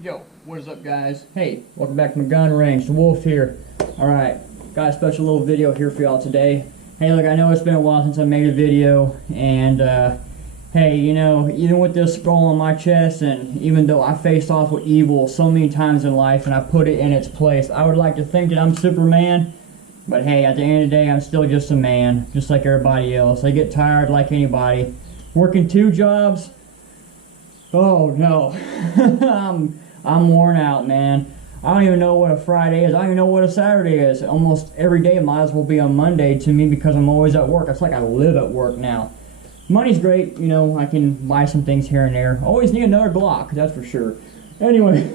Yo, what is up, guys? Hey, welcome back to my gun range. The Wolf here. Alright, got a special little video here for y'all today. Hey, look, I know it's been a while since I made a video, and hey, you know, even with this skull on my chest, and even though I faced off with evil so many times in life and I put it in its place, I would like to think that I'm Superman, but hey, at the end of the day, I'm still just a man, just like everybody else. I get tired like anybody. Working 2 jobs? Oh no. I'm worn out, man. I don't even know what a Friday is. I don't even know what a Saturday is. Almost every day might as well be on Monday to me because I'm always at work. It's like I live at work now. Money's great, you know, I can buy some things here and there. Always need another Glock, that's for sure. Anyway,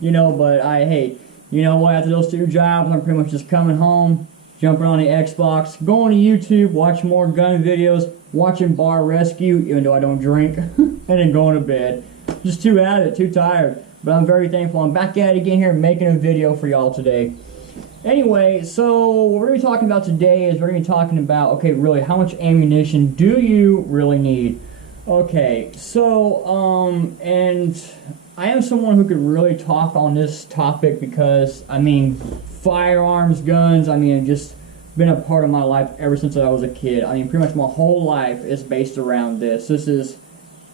you know, but hey, you know what, after those 2 jobs, I'm pretty much just coming home, jumping on the Xbox, going to YouTube, watching more gun videos, watching Bar Rescue, even though I don't drink, and then going to bed. Just too out of it, too tired. But I'm very thankful I'm back at it again here making a video for y'all today. Anyway, so what we're going to be talking about today is we're going to be talking about, okay, really, how much ammunition do you really need? Okay, so, and I am someone who could really talk on this topic because, I mean, firearms, guns, I mean, just been a part of my life ever since I was a kid. I mean, pretty much my whole life is based around this. This is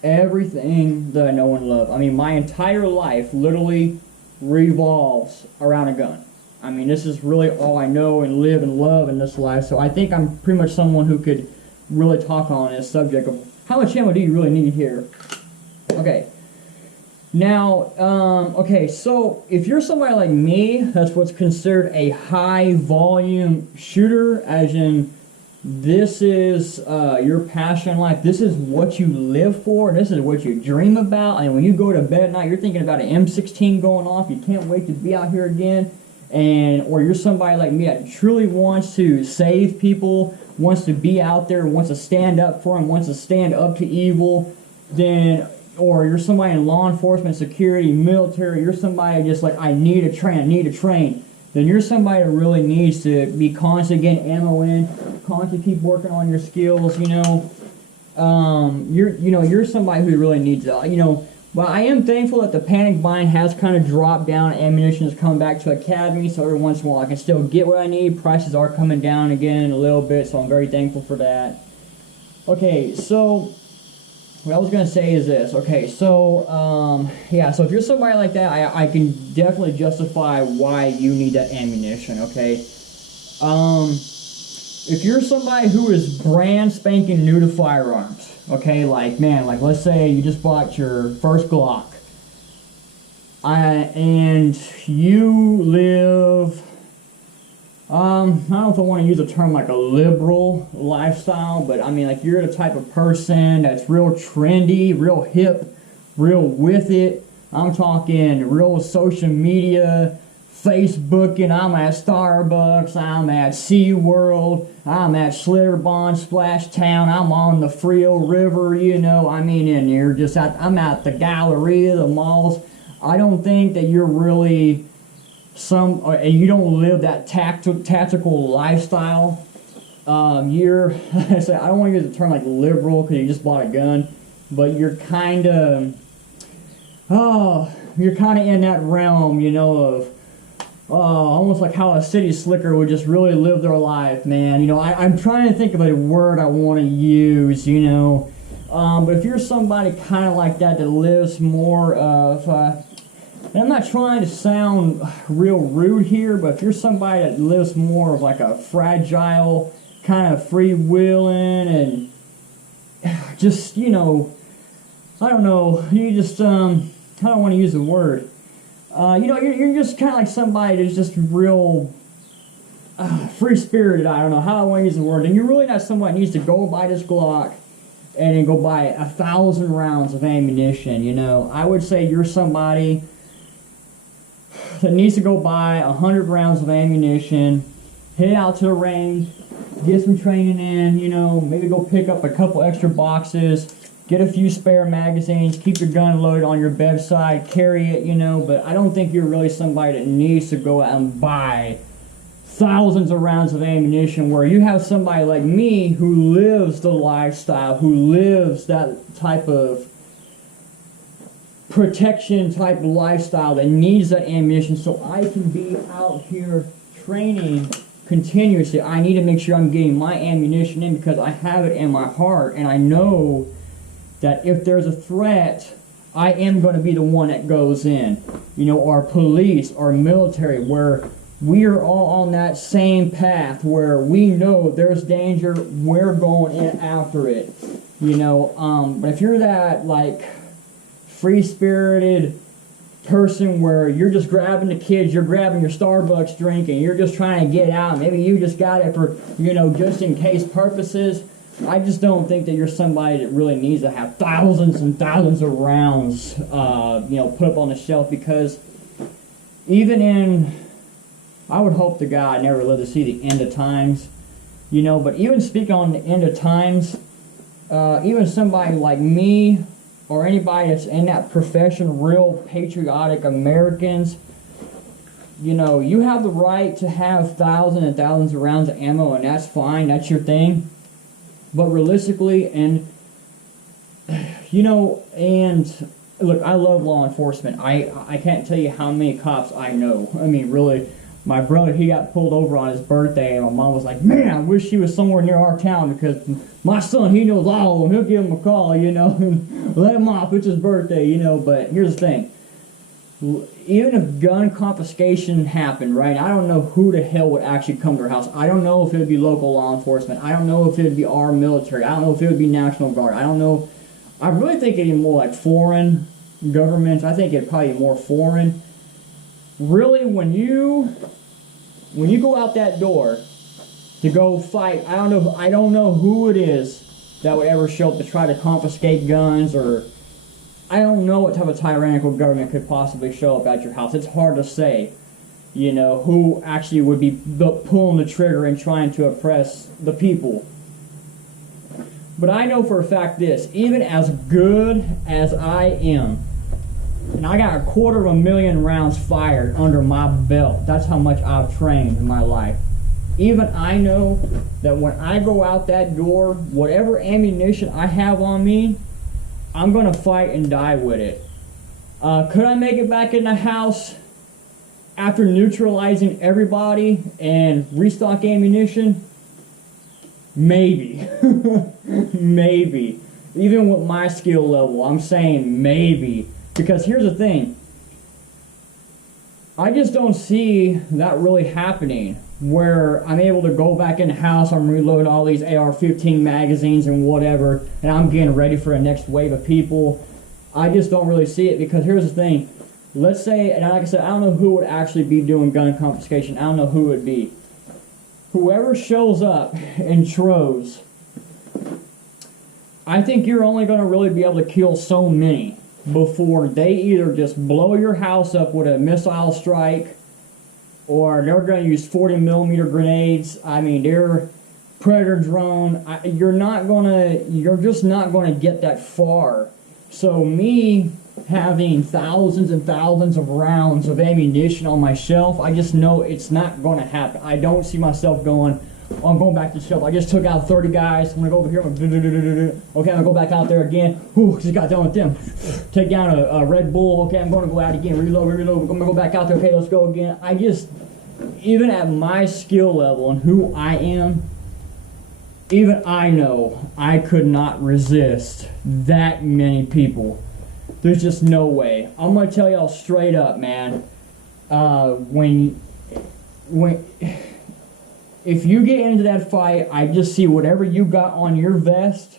everything that I know and love. I mean, my entire life literally revolves around a gun. I mean, this is really all I know and live and love in this life, so I think I'm pretty much someone who could really talk on this subject of how much ammo do you really need here. Okay. Now, okay, so if you're somebody like me, that's what's considered a high volume shooter, as in this is your passion in life, this is what you live for, this is what you dream about, and when you go to bed at night, you're thinking about an M16 going off, you can't wait to be out here again, and or you're somebody like me that truly wants to save people, wants to be out there, wants to stand up for them, wants to stand up to evil, then, or you're somebody in law enforcement, security, military, you're somebody just like, I need a train, then you're somebody that really needs to be constant getting ammo in, constantly keep working on your skills, you know. You're somebody who really needs it, you know. But I am thankful that the panic buying has kind of dropped down, ammunition has come back to Academy, so every once in a while I can still get what I need. Prices are coming down again a little bit, so I'm very thankful for that. Okay, so what I was going to say is this. Okay, so, yeah, so if you're somebody like that, I can definitely justify why you need that ammunition, okay? If you're somebody who is brand spanking new to firearms, okay, like, man, like, let's say you just bought your first Glock, and you live, I don't know if I want to use a term like a liberal lifestyle, but I mean, like, you're the type of person that's real trendy, real hip, real with it. I'm talking real social media, Facebooking, I'm at Starbucks, I'm at SeaWorld, I'm at Schlitterbahn, Splash Town, I'm on the Frio River, you know, I mean, and you're just at, I'm at the Galleria, the malls. I don't think that you're really you don't live that tactical lifestyle. You're, I don't want to use the term like liberal because you just bought a gun, but you're kind of, you're kind of in that realm, you know, of, almost like how a city slicker would just really live their life, man. You know, I'm trying to think of a word I want to use, you know, but if you're somebody kind of like that that lives more of, and I'm not trying to sound real rude here, but if you're somebody that lives more of like a fragile, kind of freewheeling, and just, you know, I don't know, you just, I don't want to use the word. You know, you're just kind of like somebody that's just real free-spirited, I don't know how I want to use the word, and you're really not somebody that needs to go buy this Glock and then go buy 1,000 rounds of ammunition, you know. I would say you're somebody that needs to go buy 100 rounds of ammunition, head out to the range, get some training in, you know, maybe go pick up a couple extra boxes, get a few spare magazines, keep your gun loaded on your bedside, carry it, you know, but I don't think you're really somebody that needs to go out and buy thousands of rounds of ammunition, where you have somebody like me who lives the lifestyle, who lives that type of protection type lifestyle that needs that ammunition so I can be out here training continuously. I need to make sure I'm getting my ammunition in because I have it in my heart, and I know that if there's a threat, I am going to be the one that goes in. You know, our police, our military, where we are all on that same path where we know there's danger, we're going in after it. You know, but if you're that, like, free-spirited person where you're just grabbing the kids, you're grabbing your Starbucks drink, and you're just trying to get out, maybe you just got it for, you know, just in case purposes, I just don't think that you're somebody that really needs to have thousands and thousands of rounds, you know, put up on the shelf, because even in, I would hope to God I never live to see the end of times, you know, but even speaking on the end of times, even somebody like me or anybody that's in that profession, real patriotic Americans, you know, you have the right to have thousands and thousands of rounds of ammo, and that's fine, that's your thing. But realistically, and, you know, and look, I love law enforcement. I can't tell you how many cops I know. I mean, really, my brother, he got pulled over on his birthday, and my mom was like, man, I wish he was somewhere near our town, because my son, he knows all of them. He'll give him a call, you know, and let him off. It's his birthday, you know. But here's the thing. Even if gun confiscation happened, right, I don't know who the hell would actually come to our house. I don't know if it would be local law enforcement. I don't know if it would be our military. I don't know if it would be National Guard. I don't know. I really think it'd be more like foreign governments. I think it'd probably be more foreign. Really, when you go out that door to go fight, I don't know who it is that would ever show up to try to confiscate guns, or I don't know what type of tyrannical government could possibly show up at your house. It's hard to say, you know, who actually would be pulling the trigger and trying to oppress the people. But I know for a fact this, even as good as I am, and I got 250,000 rounds fired under my belt. That's how much I've trained in my life. Even I know that when I go out that door, whatever ammunition I have on me, I'm going to fight and die with it. Could I make it back in the house after neutralizing everybody and restock ammunition? Maybe. Maybe. Even with my skill level, I'm saying maybe. Because here's the thing. I just don't see that really happening, where I'm able to go back in the house, I'm reloading all these AR-15 magazines and whatever, and I'm getting ready for the next wave of people. I just don't really see it, because here's the thing. Let's say, and like I said, I don't know who would actually be doing gun confiscation. I don't know who it would be. Whoever shows up in troves, I think you're only going to really be able to kill so many before they either just blow your house up with a missile strike, or they're going to use 40mm grenades. I mean, they're Predator drone. You're just not going to get that far. So me having thousands and thousands of rounds of ammunition on my shelf, I just know it's not going to happen. I don't see myself going, oh, I'm going back to the shelf. I just took out 30 guys. I'm going to go over here. Okay, I'm going to go back out there again. Whew, just got done with them. Take down a Red Bull. Okay, I'm going to go out again. Reload. I'm going to go back out there. Okay, let's go again. I just, even at my skill level and who I am, even I know I could not resist that many people. There's just no way. I'm going to tell y'all straight up, man. If you get into that fight, I just see whatever you got on your vest,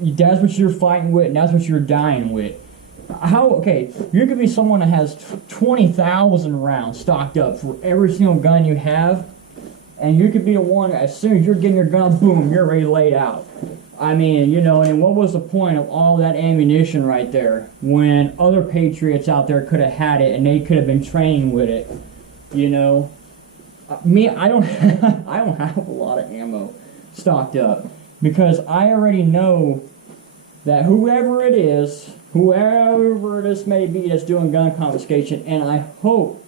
that's what you're fighting with, and that's what you're dying with. Okay, you could be someone that has 20,000 rounds stocked up for every single gun you have, and you could be the one, as soon as you're getting your gun, boom, you're already laid out. I mean, you know, and what was the point of all that ammunition right there when other patriots out there could have had it and they could have been training with it, you know? Me, I don't have a lot of ammo stocked up, because I already know that whoever this may be that's doing gun confiscation, and I hope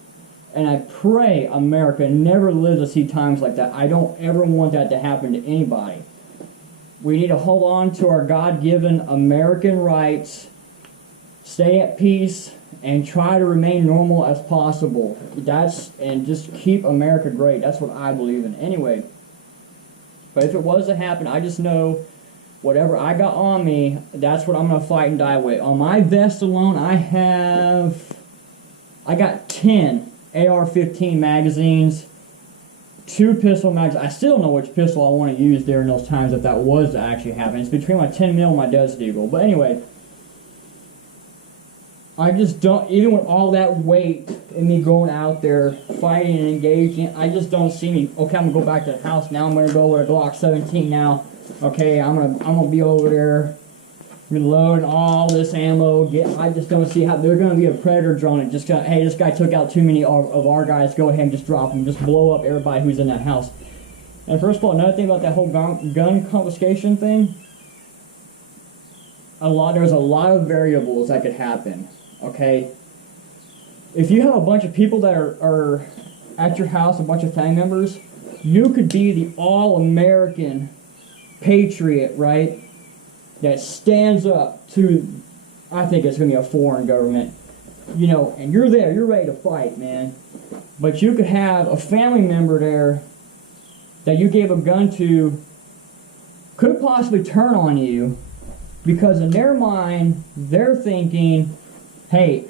and I pray America never lives to see times like that. I don't ever want that to happen to anybody. We need to hold on to our God-given American rights stay at peace and try to remain normal as possible. And just keep America great. That's what I believe in. Anyway, but if it was to happen, I just know whatever I got on me, that's what I'm going to fight and die with. On my vest alone, I got 10 AR-15 magazines, 2 pistol magazines. I still don't know which pistol I want to use during those times if that was to actually happen. It's between my 10 mil and my Desert Eagle. But anyway, I just don't, even with all that weight in me going out there fighting and engaging, I just don't see me, okay, I'm going to go back to the house now, I'm going to go with a Glock 17 now. Okay, I'm gonna be over there reloading all this ammo. I just don't see how they're gonna be a predator drone and just hey, this guy took out too many of our guys. Go ahead and just drop them, just blow up everybody who's in that house. And first of all, another thing about that whole gun confiscation thing, there's a lot of variables that could happen. Okay, if you have a bunch of people that are at your house, a bunch of family members, you could be the all-American patriot, right, that stands up to, I think it's going to be a foreign government, you know, and you're there, you're ready to fight, man. But you could have a family member there that you gave a gun to, could possibly turn on you, because in their mind, they're thinking, hey,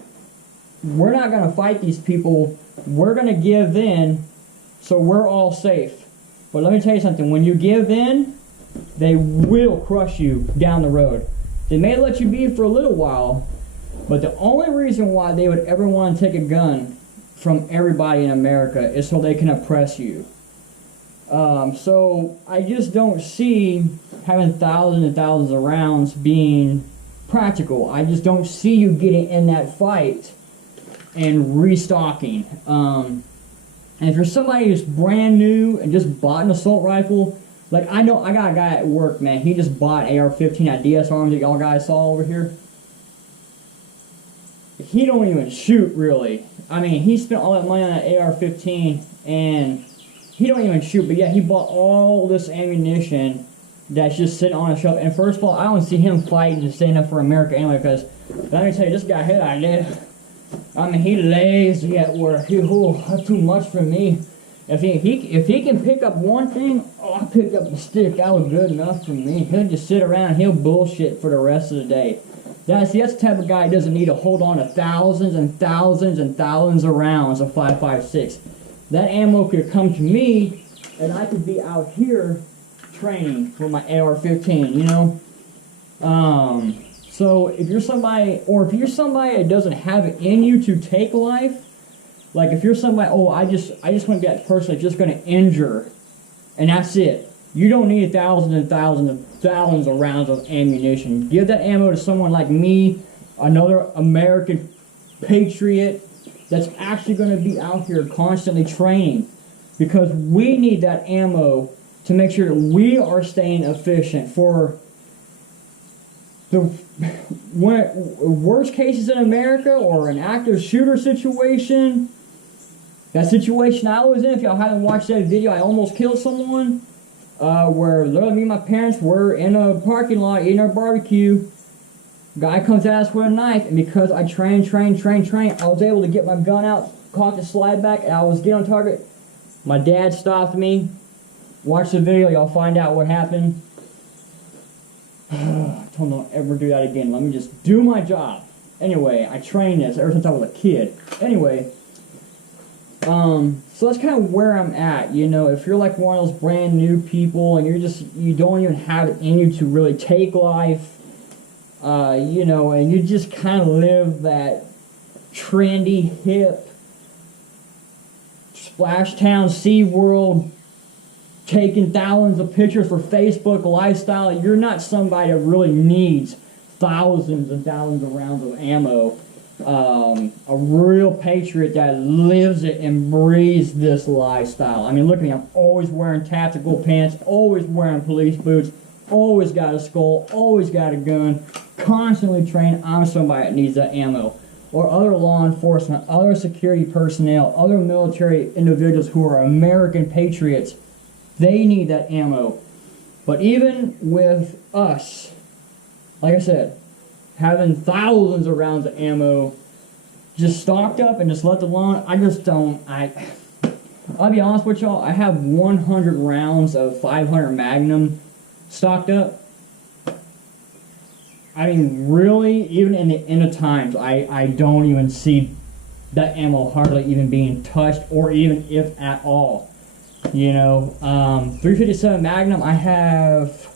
we're not going to fight these people, we're going to give in, so we're all safe. But let me tell you something, when you give in, they will crush you down the road. They may let you be for a little while, but the only reason why they would ever want to take a gun from everybody in America is so they can oppress you. So I just don't see having thousands and thousands of rounds being practical. I just don't see you getting in that fight and restocking. And if you're somebody who's brand new and just bought an assault rifle, like I know I got a guy at work, man, he just bought AR-15 at DS Arms that y'all guys saw over here. He don't even shoot, really. I mean, he spent all that money on that AR-15 and he don't even shoot, but yeah, he bought all this ammunition that's just sitting on a shelf. And first of all, I don't see him fighting and standing up for America anyway, because let me tell you, this guy here I live, I mean, he lazy at work. That's too much for me. If he can pick up one thing, I picked up the stick. That was good enough for me. He'll just sit around and he'll bullshit for the rest of the day. That's the type of guy who doesn't need to hold on to thousands and thousands and thousands of rounds of 5.56. That ammo could come to me, and I could be out here training for my AR-15. You know. So if you're somebody, or if you're somebody that doesn't have it in you to take life. Like if you're somebody, oh, I just want to be that person that's just going to injure, and that's it. You don't need thousands and thousands and thousands of rounds of ammunition. Give that ammo to someone like me, another American patriot that's actually going to be out here constantly training, because we need that ammo to make sure that we are staying efficient for the worst cases in America, or an active shooter situation. That situation I was in, if y'all haven't watched that video, I almost killed someone, where literally me and my parents were in a parking lot eating our barbecue. Guy comes at us with a knife, and because I trained, I was able to get my gun out, cock the slide back, and I was getting on target. My dad stopped me. Watch the video, y'all find out what happened. I told him don't ever do that again. Let me just do my job. Anyway, I trained this ever since I was a kid. Anyway, so that's kind of where I'm at. You know, if you're like one of those brand new people and you don't even have it in you to really take life, you know, and you just kind of live that trendy, hip, Splash Town, SeaWorld, taking thousands of pictures for Facebook lifestyle, you're not somebody that really needs thousands and thousands of rounds of ammo. A real patriot that lives it and breathes this lifestyle. I mean, look at me, I'm always wearing tactical pants, always wearing police boots, always got a skull, always got a gun, constantly trained. I'm somebody that needs that ammo. Or other law enforcement, other security personnel, other military individuals who are American patriots, they need that ammo. But even with us, like I said, having thousands of rounds of ammo just stocked up and just left alone, I just don't. I'll be honest with y'all, I have 100 rounds of 500 Magnum stocked up. I mean, really, even in the end of times, I don't even see that ammo hardly even being touched, or even if at all. You know, 357 Magnum, I have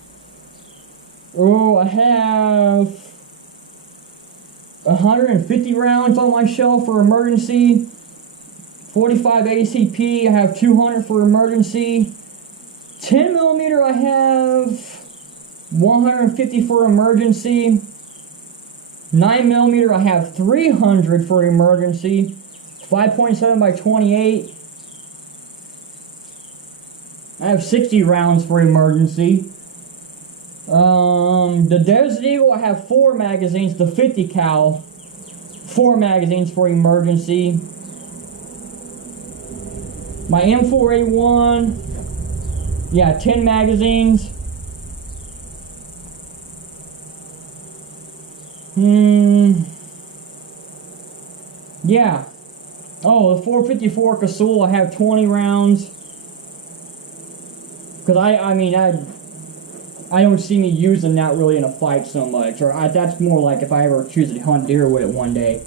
150 rounds on my shelf for emergency. 45 ACP, I have 200 for emergency. 10 millimeter, I have 150 for emergency. 9 millimeter, I have 300 for emergency. 5.7 by 28. I have 60 rounds for emergency. The Desert Eagle, I have 4 magazines, the 50 cal. 4 magazines for emergency. My M4A1, yeah, 10 magazines. Yeah. Oh, the 454 Casull, I have 20 rounds. Because I mean, I don't see me using that really in a fight so much. Or that's more like if I ever choose to hunt deer with it one day.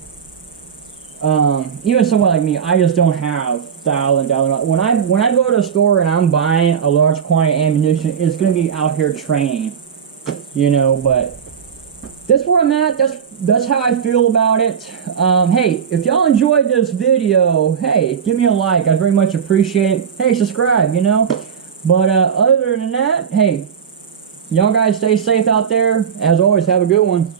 Even someone like me, I just don't have $1,000. When I go to the store and I'm buying a large quantity of ammunition, it's going to be out here training, you know. But that's where I'm at. That's how I feel about it. Hey, if y'all enjoyed this video, hey, give me a like. I'd very much appreciate it. Hey, subscribe, you know. But other than that, hey, y'all guys stay safe out there. As always, have a good one.